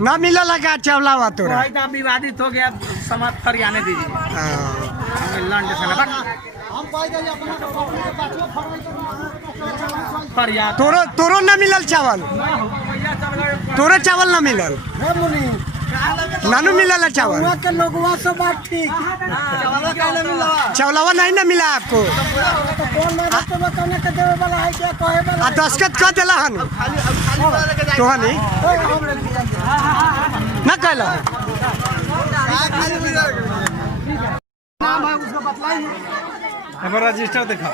ना मिला लगा चावला हुआ तो विवादित हो गया, समाप्त कर आने दीजिए। तोरो ना मिलल चावल, तोरो चावल ना मिलल, नानू मिलल चावल, चावलवा नहीं ना मिला आपको। दस्खत कर दिला हन तोहनी ना कहला रजिस्टर देखा,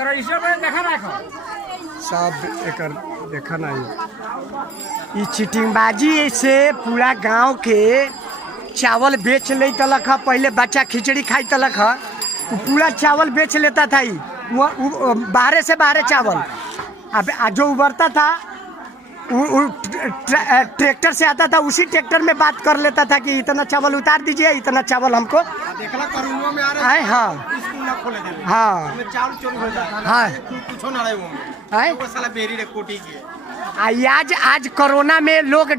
रजिस्टर पर देखा रखो सब एक देखा नहीं। ये चिटिंगबाजी से पूरा गांव के चावल बेच ले तलक है। पहले बच्चा खिचड़ी खाई तलक है, तो पूरा चावल बेच लेता था। वो बाहर से बाहर चावल अब जो उबरता था ट्रैक्टर से आता था, उसी ट्रैक्टर में बात कर लेता था कि इतना चावल उतार दीजिए, इतना चावल हमको। हाँ हाँ हाँ आज कोरोना में लोग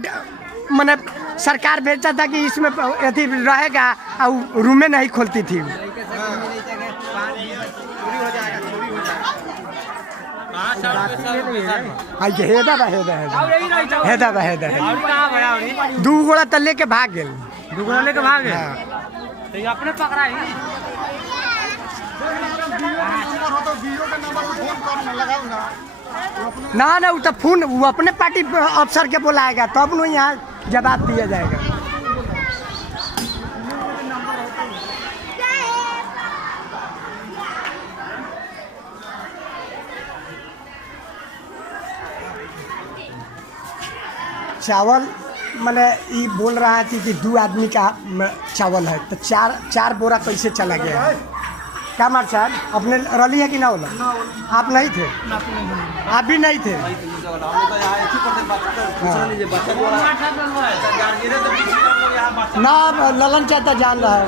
मैंने सरकार भेजता था कि इसमें अथी रहेगा और रूमें नहीं खोलती थी। दू गोड़ा तो लेके भाग गए, अपने पकड़ा ही ना ना वो तो फोन वो अपने पार्टी अफसर के बुलाएगा तब न यहाँ जवाब दिया जाएगा। चावल मैंने ये बोल रहा थी कि 2 आदमी का चावल है, तो चार बोरा कैसे चला गया है? क्या मार साहब अपने रली है कि ना होला? आप नहीं थे, आप भी नहीं थे। ना ललन चाहता जान रहा है।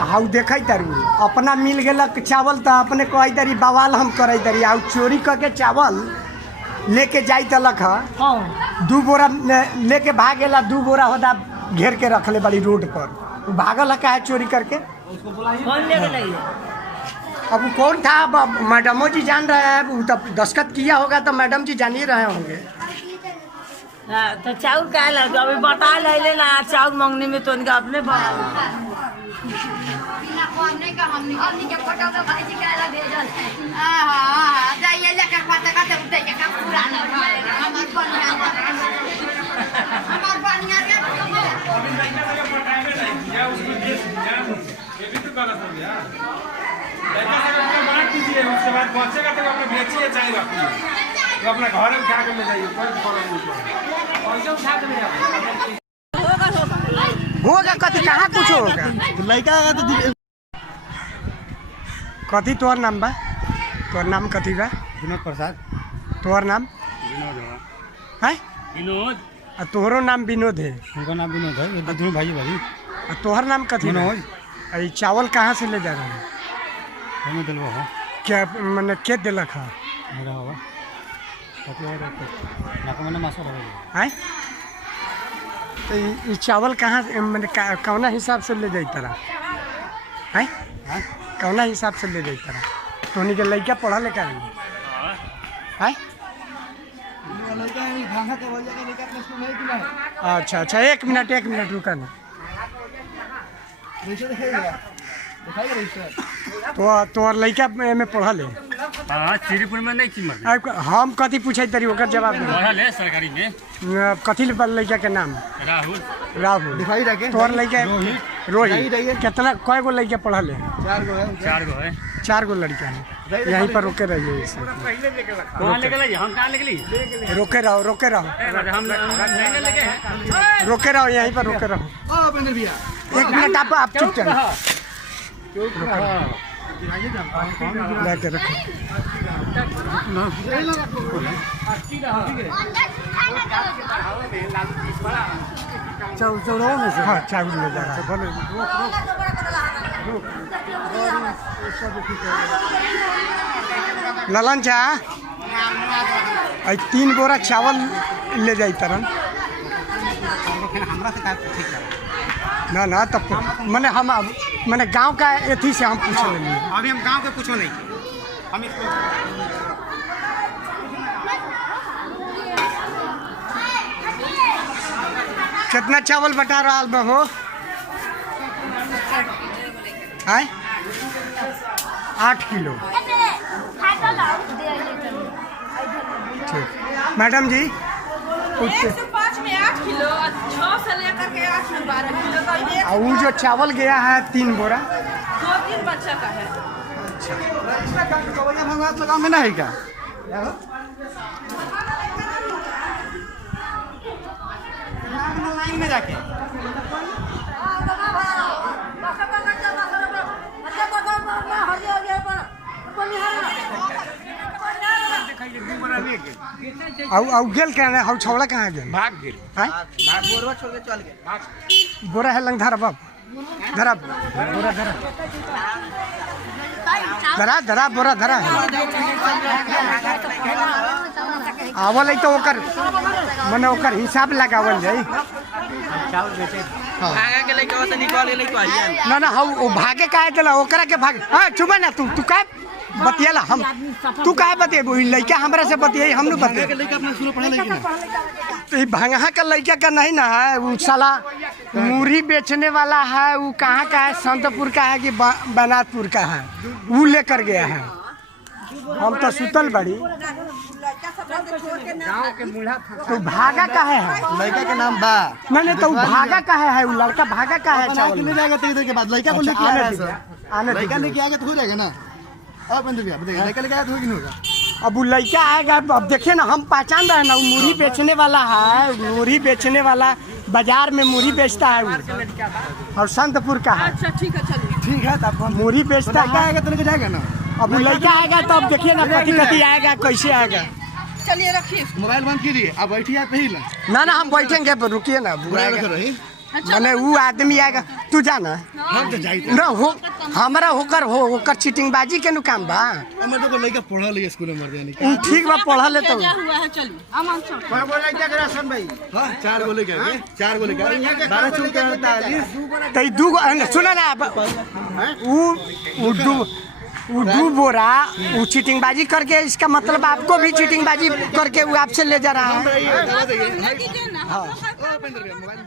हाँ देख तारू अपना मिल गलक चावल तो अपने कह तरी बवाल हम करे तरी आ चोरी करके चावल लेके जाई तलक है। 2 बोरा लेके भागेला, 2 बोरा होता घेर के रखले बड़ी रोड पर। भागल का है चोरी करके? अब कौन था? मैडमो जी जान रहे हैं, वो तो दस्खत किया होगा तो मैडम जी जान ही रहे होंगे। तो चाउर का अभी बता ले ना, चाउर मांगने में तो इनका अपने उसके बाद बचेगा तो अपने बेचिए चाहे अपना घर उठा के ले जाइए, कोई प्रॉब्लम नहीं होगा। कथी कहाँ कुछ होगा? लड़का तो कथी तोहर नाम बा? तोहर नाम कथी बा? विनोद प्रसाद। तोहर नाम विनोद है? विनोद। और तोहरो नाम विनोद है? उनका नाम विनोद है, ये दोनों भाई। और तोहर नाम कथी? मनोज। अरे चावल कहाँ से ले जा रहे हैं? हमें दिलवा है क्या मैंने के दिलक है? मेरा होगा मैंने मासा है। तो ये चावल कहाँ से मैंने कौना हिसाब से ले जाई तरह है? कौना हिसाब से ले जाई तरह? तोनी के लड़का पढ़ा लिखा है? अच्छा अच्छा 1 मिनट रुका ना। तो लड़का में पढ़ल है? श्रीपुर में नहीं। हम कथी पूछे तरी ओकर जवाब सरकारी में कथी लड़का के नाम? राहुल। तोहर लड़का रोहित। कितना कय गो लड़का पढ़ल है? 4 गो है। 4 गो लड़का है। यहीं पर रोके रहिए, रोके रहो रोके रहो यहीं पर रोके रहो। 1 मिनट आप चुप चल लेके रखो। चौराहों में से? हाँ, चावल ले जा रहा है। ललन चा 3 बोरा चावल ले जाई तरन ना ना तब मैंने हम मैंने गांव का एथी से हम पूछ लेंगे। अभी हम गांव के पूछो नहीं हम इसको कितना चावल बटा रहा बा हो? आए 8 किलो। ठीक मैडम जी 105 में 8 किलो 6 से लेकर के 8 में 12 किलो का और वो जो चावल गया है 3 बोरा 2-3 बच्चा का है। गाँव में नहीं क्या लाइन में जाके और गेल क्या है? छौड़ा कहाँ गेल? भाग गिर हैं? बोरवा छोड़ के चल गए बोरा है लंग धरा बाप धरा बोरा धरा धरा धरा बोरा धरा आवल है तो ओकर मने ओकर हिसाब लगावल जाई। भागा के लेके से निकाल ले को आइए ना ना वो भागे काहे देला ओकरा के भाग। हां चुप ना तू काहे बतियाला हम तू काहे बतिएबो? लइका हमरा से बतियाई हम न बतिए लेके अपना स्कूल पढ़ा लेकिन ये भंगहा का लड़का का नहीं ना है। वो साला मूरी बेचने वाला है। वो कहाँ का है? संतपुर का है कि बनारपुर का है? वो लेकर गया है। हम तो सुतल बड़ी तो भागा का है? लड़का के नाम बा नहीं तो भागा का है? वो लड़का भागा का है? चावल ले जाएगा तो के बाद लड़का को लेके आने आया दीजिए, सर आने लड़का दीजिए। लेके आएगा तो हो जाएगा ना। अब बंद भैया बताइए लड़का लेके आया तो होगी नहीं होगा? अब वो लड़का आएगा अब देखिए ना हम पहचान रहे हैं ना। वो मूरी बेचने वाला है। मूरी बेचने वाला बाजार में मूरी बेचता है वो और संतपुर का है। अच्छा ठीक है चलिए। ठीक है तब हम मूरी बेचता लड़का है। आएगा तो लेके जाएगा ना। अब वो लड़का आएगा तो अब देखिए ना कथी कथी आएगा कैसे आएगा। चलिए रखिए मोबाइल बंद कीजिए अब बैठिए आप ही ला ना ना हम बैठेंगे रुकिए ना मोबाइल रख रही मैंने वो आदमी आएगा तू जाना हम तो जाई ना हो हमारा होकर चीटिंगबाजी के नु काम बा। हमर तो लड़का पढ़ा ले स्कूल में मर जाने ठीक बा पढ़ा ले तो क्या हुआ है चलिए अमन चल कोई बोला क्या राशन भाई हां 4 गो लेके आए 4 गो लेके आए 12 चूक के 48 तई दू सुना ना वो दू बोरा वो चीटिंगबाजी करके इसका मतलब आपको भी चीटिंगबाजी करके वो आपसे ले जा रहा है। दीजिए ना। हां मोबाइल